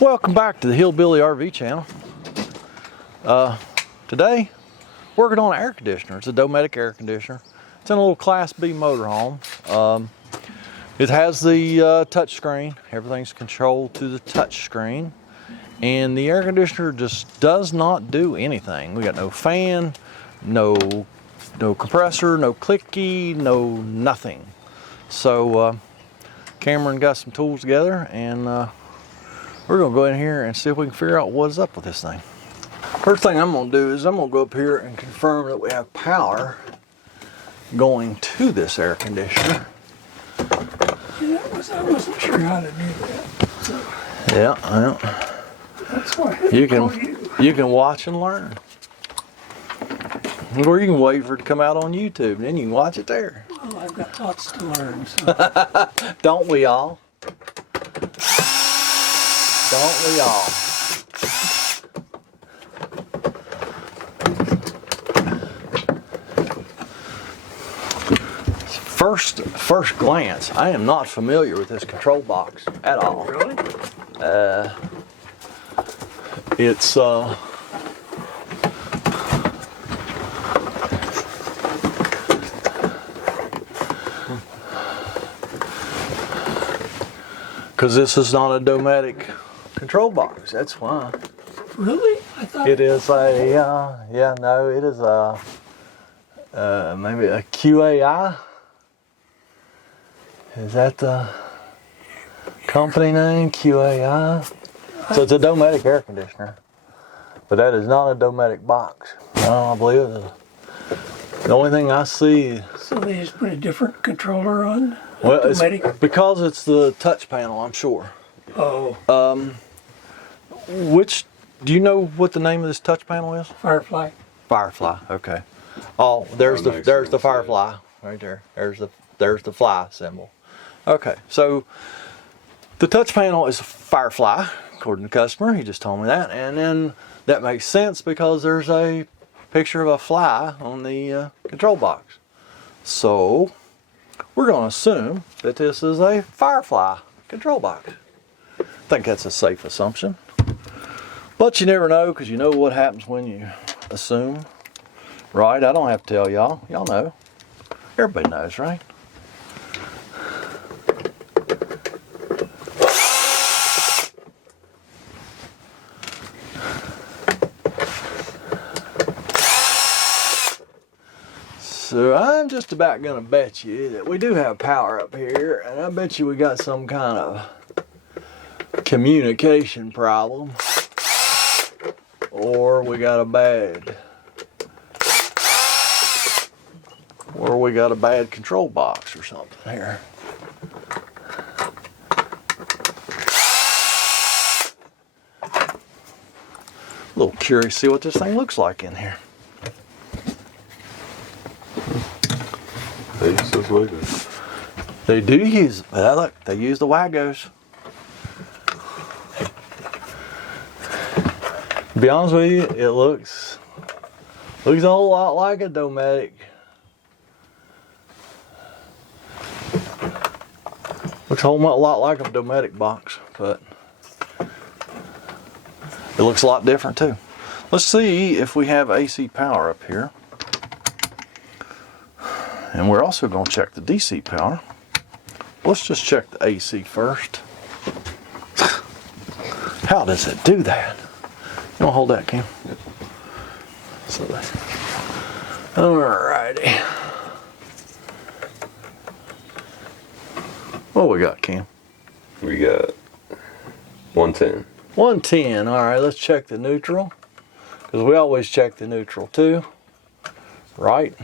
Welcome back to the Hillbilly RV channel. Today, working on an air conditioner. It's a Dometic air conditioner. It's in a little Class B motorhome. It has the touch screen. Everything's controlled through the touch screen. And the air conditioner just does not do anything. We got no fan, no compressor, no clicky, no nothing. So Cameron got some tools together and we're gonna go in here and see if we can figure out what's up with this thing. First thing I'm gonna do is I'm gonna go up here and confirm that we have power going to this air conditioner. Yeah, I wasn't sure how to do that. So Yeah. that's why You can watch and learn. Or you can wait for it to come out on YouTube and then you can watch it there. Well, I've got lots to learn. So. Don't we all? Don't we all? First glance, I am not familiar with this control box at all. Really? It's because this is not a Dometic control box. That's why. Really? I thought It is a it is a maybe a QAI. Is that the company name? QAI. So it's a Dometic air conditioner, but that is not a Dometic box. No, I believe it is. The only thing I see. So they just put a different controller on? Well, it's Dometic? because it's the touch panel, I'm sure. Oh. Do you know what the name of this touch panel is? Firefly. Firefly. Okay. Oh, there's the Firefly right there. There's the fly symbol. Okay, so the touch panel is Firefly, according to the customer. He just told me that, and then that makes sense because there's a picture of a fly on the control box. So we're going to assume that this is a Firefly control box. I think that's a safe assumption. But you never know, because you know what happens when you assume. Right? I don't have to tell y'all. Y'all know. Everybody knows, right? So I'm just about going to bet you that we do have power up here, and I bet you we got some kind of communication problem, or we got a bad control box or something here. A little curious to see what this thing looks like in here. They do use, look, they use the Wagos. To be honest with you, it looks a whole lot like a Dometic. Looks a whole lot like a Dometic box, but it looks a lot different too. Let's see if we have AC power up here. And we're also going to check the DC power. Let's just check the AC first. How does it do that? You want to hold that, Kim? Yep. So alrighty. What we got, Kim? We got 110. 110. Alright, let's check the neutral. Because we always check the neutral too. Right?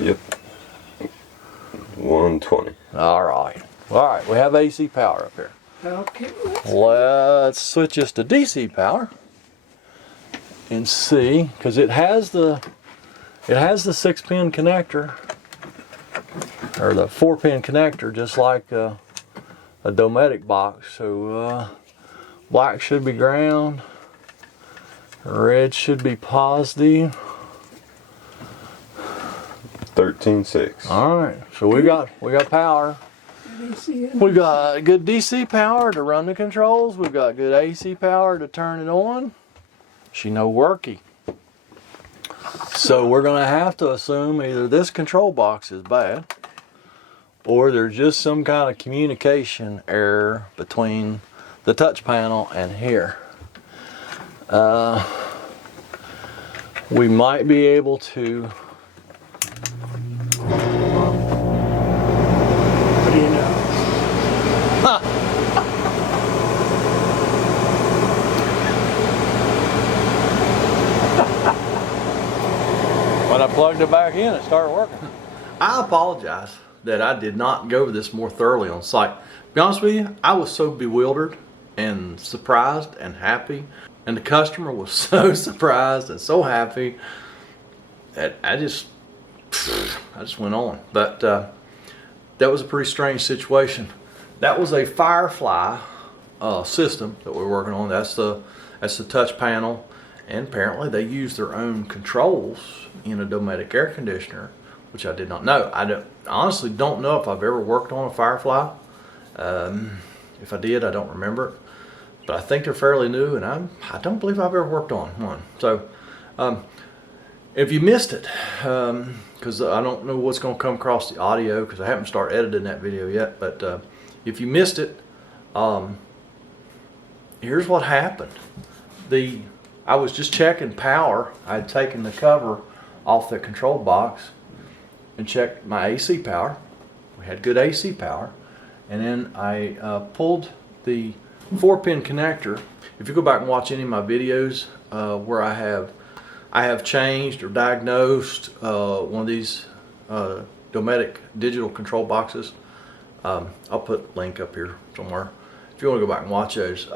Yep. 120. Alright, we have AC power up here. Okay. Let's switch this to DC power and see, because it has the 6-pin connector, or the 4-pin connector, just like a Dometic box. So black should be ground, red should be positive. 13.6. All right, so we got power. AC in We've got good DC power to run the controls. We've got good AC power to turn it on. She no worky. So we're gonna have to assume either this control box is bad or there's just some kind of communication error between the touch panel and here. We might be able to. What do you know? When I plugged it back in, it started working. I apologize that I did not go over this more thoroughly on site. To be honest with you, I was so bewildered and surprised and happy, and the customer was so surprised and so happy that I just went on. But that was a pretty strange situation. That was a Firefly system that we're working on. That's the touch panel, and apparently they use their own controls in a Dometic air conditioner, which I did not know. I honestly don't know if I've ever worked on a Firefly. If I did, I don't remember it. But I think they're fairly new, and I don't believe I've ever worked on one. So if you missed it, because I don't know what's going to come across the audio because I haven't started editing that video yet, but if you missed it, here's what happened. I was just checking power. I had taken the cover off the control box and checked my AC power. We had good AC power. And then I pulled the 4-pin connector. If you go back and watch any of my videos where I have changed or diagnosed one of these Dometic digital control boxes, I'll put a link up here somewhere if you want to go back and watch those.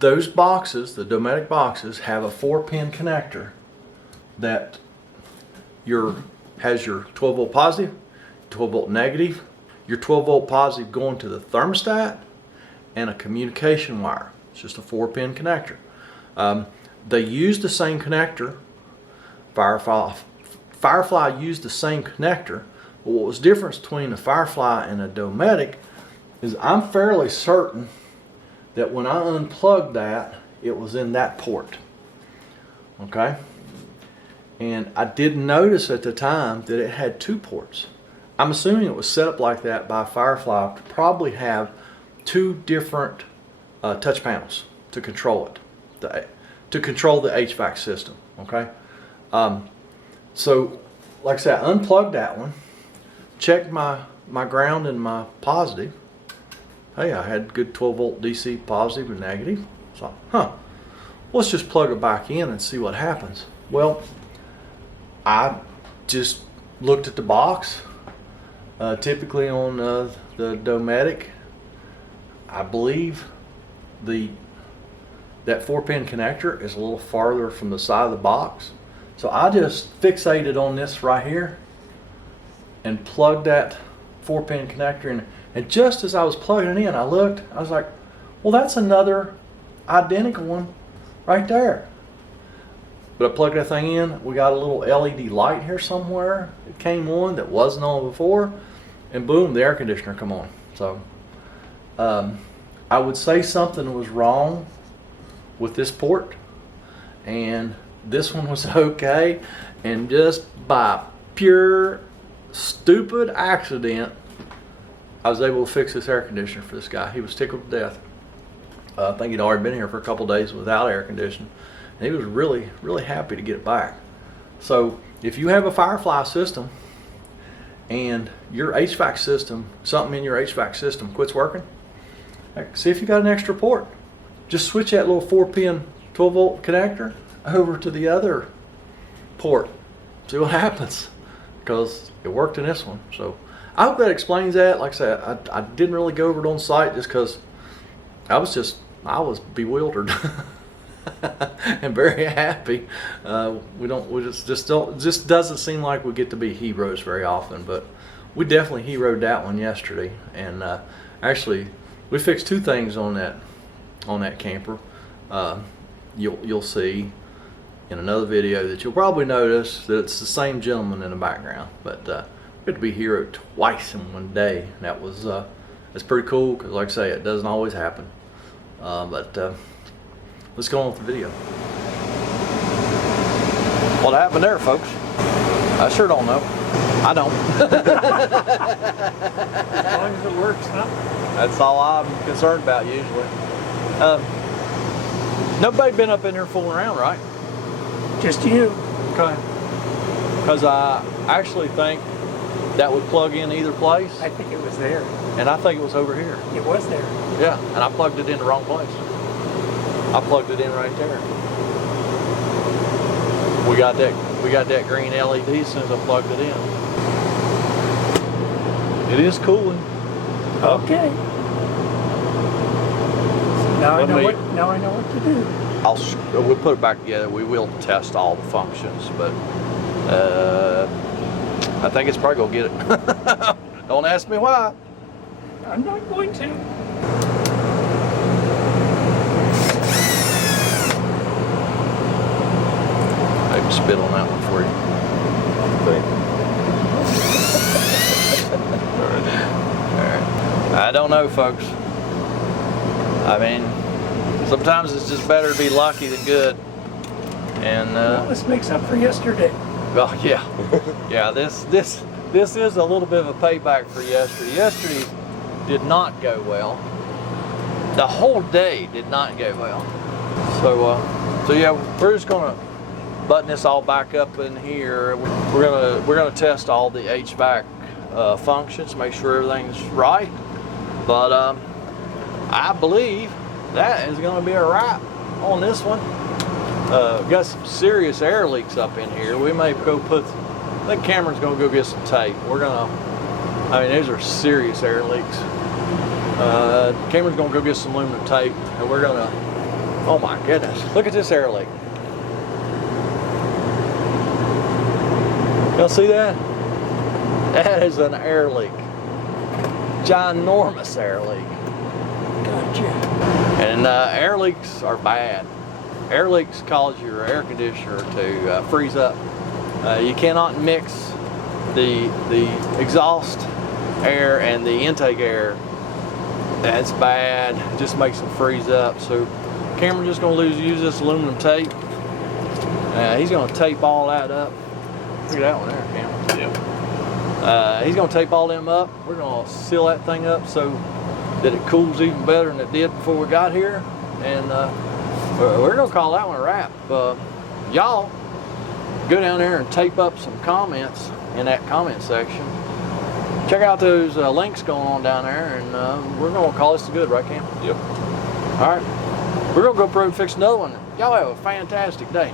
Those boxes, the Dometic boxes, have a 4-pin connector that has your 12 volt positive, 12 volt negative, your 12 volt positive going to the thermostat, and a communication wire. It's just a 4-pin connector. They use the same connector. Firefly used the same connector, but what was different between a Firefly and a Dometic is I'm fairly certain that when I unplugged that, it was in that port. Okay? And I didn't notice at the time that it had 2 ports. I'm assuming it was set up like that by Firefly to probably have 2 different touch panels to control it, to control the HVAC system. Okay? So, like I said, I unplugged that one, checked my ground and my positive. Hey, I had good 12 volt DC positive and negative. So, let's just plug it back in and see what happens. Well, I just looked at the box. Typically on the Dometic, I believe that 4-pin connector is a little farther from the side of the box. So I just fixated on this right here and plugged that 4-pin connector in. And just as I was plugging it in, I looked, I was like, well, that's another identical one right there. But I plugged that thing in, we got a little LED light here somewhere. It came on that wasn't on before, and boom, the air conditioner come on. So I would say something was wrong with this port, and this one was okay, and just by pure stupid accident, I was able to fix this air conditioner for this guy. He was tickled to death. I think he'd already been here for a couple days without air conditioning, and he was really, really happy to get it back. So if you have a Firefly system and your HVAC system, something in your HVAC system quits working, see if you got an extra port. Just switch that little 4-pin 12 volt connector over to the other port. See what happens, because it worked in this one. So I hope that explains that. Like I said, I didn't really go over it on site just because I was bewildered and very happy. Just doesn't seem like we get to be heroes very often, but we definitely heroed that one yesterday. And actually, we fixed 2 things on that camper. You'll see in another video that you'll probably notice that it's the same gentleman in the background, but Good to be here twice in one day. That was that's pretty cool because, like I say, it doesn't always happen. But let's go on with the video. What happened there, folks? I sure don't know. I don't. As long as it works, huh? That's all I'm concerned about usually. Nobody been up in here fooling around, right? Just you. Okay. Because I actually think that would plug in either place, I think it was there. and I think it was over here. It was there. Yeah, and I plugged it in the wrong place. I plugged it in right there. We got that green LED as soon as I plugged it in. It is cooling. Okay. Now I Let know me- what. Now I know what to do. We'll put it back together. We will test all the functions, but I think it's probably gonna get it. Don't ask me why. I'm not going to. I can spit on that one for you. I don't know, folks. I mean, sometimes it's just better to be lucky than good. And Well, this makes up for yesterday. well, yeah, yeah. This is a little bit of a payback for yesterday. Yesterday did not go well. The whole day did not go well. So yeah, we're just gonna button this all back up in here. We're gonna test all the HVAC functions, make sure everything's right. But I believe that is gonna be a wrap on this one. Got some serious air leaks up in here. We may go I think Cameron's gonna go get some tape. I mean, these are serious air leaks. Cameron's gonna go get some aluminum tape, and we're gonna, oh my goodness, look at this air leak. Y'all see that? That is an air leak. Ginormous air leak. Gotcha. And air leaks are bad. Air leaks cause your air conditioner to freeze up. You cannot mix the exhaust air and the intake air. That's bad. It just makes them freeze up. So Cameron's just gonna use this aluminum tape. He's gonna tape all that up. Look at that one there, Cameron. Yep. He's gonna tape all them up. We're gonna seal that thing up so that it cools even better than it did before we got here. And we're gonna call that one a wrap. Y'all go down there and tape up some comments in that comment section. Check out those links going on down there, and we're gonna call this good, right, Cam? Yep. All right, we're gonna go up the road and fix another one. Y'all have a fantastic day.